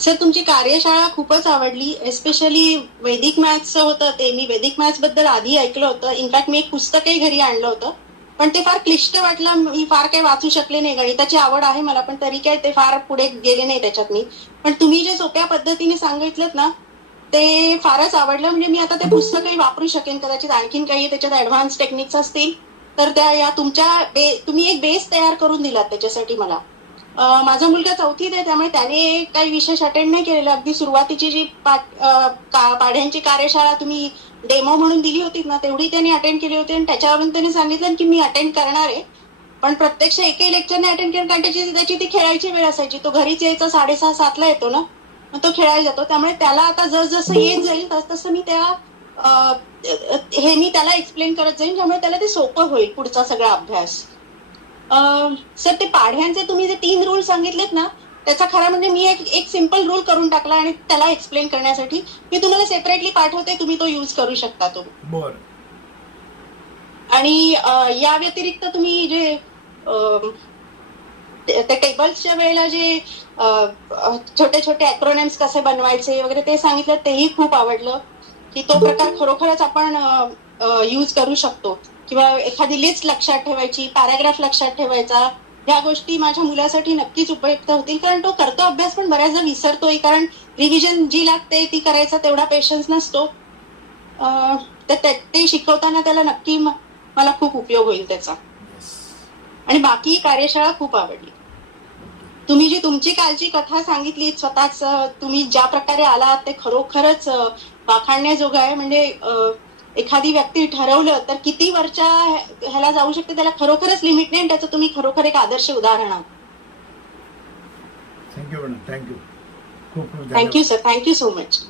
Sir तुमची कार्यशाळा खूपच आवडली एस्पेशली वैदिक मॅथ्सचं होतं ते. मी वैदिक मॅथ्सबद्दल आधी ऐकलं होतं. इनफॅक्ट मी एक पुस्तकही घरी आणलं होतं. पण ते फार क्लिष्ट वाटलं. मी फार काही वाचू शकले नाही. गणिताची आवड आहे मला पण तरी काय ते फार पुढे गेले नाही त्याच्यात मी. पण तुम्ही जे सोप्या पद्धतीने सांगितलं ना ते फारच आवडलं. म्हणजे मी आता ते पुस्तकही वापरू शकेन. कदाचित आणखीन काही त्याच्यात ऍडव्हान्स टेक्निक्स असतील तर त्या या तुमच्या बे तुम्ही एक बेस तयार करून दिलात त्याच्यासाठी मला. माझा मुलगा चौथीत आहे त्यामुळे त्याने काही विशेष अटेंड नाही केलेला. अगदी सुरुवातीची जी पाढ्यांची कार्यशाळा तुम्ही डेमो म्हणून दिली होती ना तेवढी त्यांनी अटेंड केली होती आणि त्याच्यावरून त्यांनी सांगितलं की मी अटेंड करणार आहे. पण प्रत्यक्ष एकही लेक्चर नाही अटेंड केलं कारण त्याची त्याची ती खेळायची वेळ असायची. तो घरीच यायचा साडेसहा सातला येतो ना मग तो खेळायला जातो. त्यामुळे त्याला आता जसजसं येत जाईल तस तसं मी त्या हे मी त्याला एक्सप्लेन करत जाईन त्यामुळे त्याला ते सोपं होईल पुढचा सगळा अभ्यास. सर ते पाढ्यांचे तुम्ही जे तीन रूल सांगितलेत ना त्याचा खरा म्हणजे मी एक एक सिंपल रूल करून टाकला आणि त्याला एक्सप्लेन करण्यासाठी मी तुम्हाला सेपरेटली पाठवते तुम्ही तो युज करू शकता तो. बर. आणि या व्यतिरिक्त तुम्ही जे अं, ते ते टेबल्सच्या वेळेला जे छोटे छोटे अॅक्रोनेम्स कसे बनवायचे वगैरे ते सांगितलं तेही खूप आवडलं की तो प्रकार खरोखरच आपण यूज करू शकतो. किंवा एखादी लिस्ट लक्षात ठेवायची पॅराग्राफ लक्षात ठेवायचा ह्या गोष्टी माझ्या मुलासाठी नक्कीच उपयुक्त होतील. कारण तो करतो अभ्यास पण बऱ्याचदा विसरतोय. कारण रिव्हिजन जी लागते ती करायचा तेवढा पेशन्स नसतो. तर ते ते शिकवताना त्याला नक्की मला खूप उपयोग होईल त्याचा. आणि बाकी कार्यशाळा खूप आवडली. तुम्ही जी तुमची कालची कथा सांगितली स्वतःच तुम्ही ज्या प्रकारे आलात ते खरोखरच वाखाणण्याजोगं आहे. म्हणजे एखादी व्यक्ती ठरवलं तर किती वरच्या ह्याला जाऊ शकते? त्याला खरोखरच लिमिट नाही आणि त्याचं तुम्ही खरोखर एक आदर्श उदाहरण आहात. Thank you madam thank you thank you sir thank you so much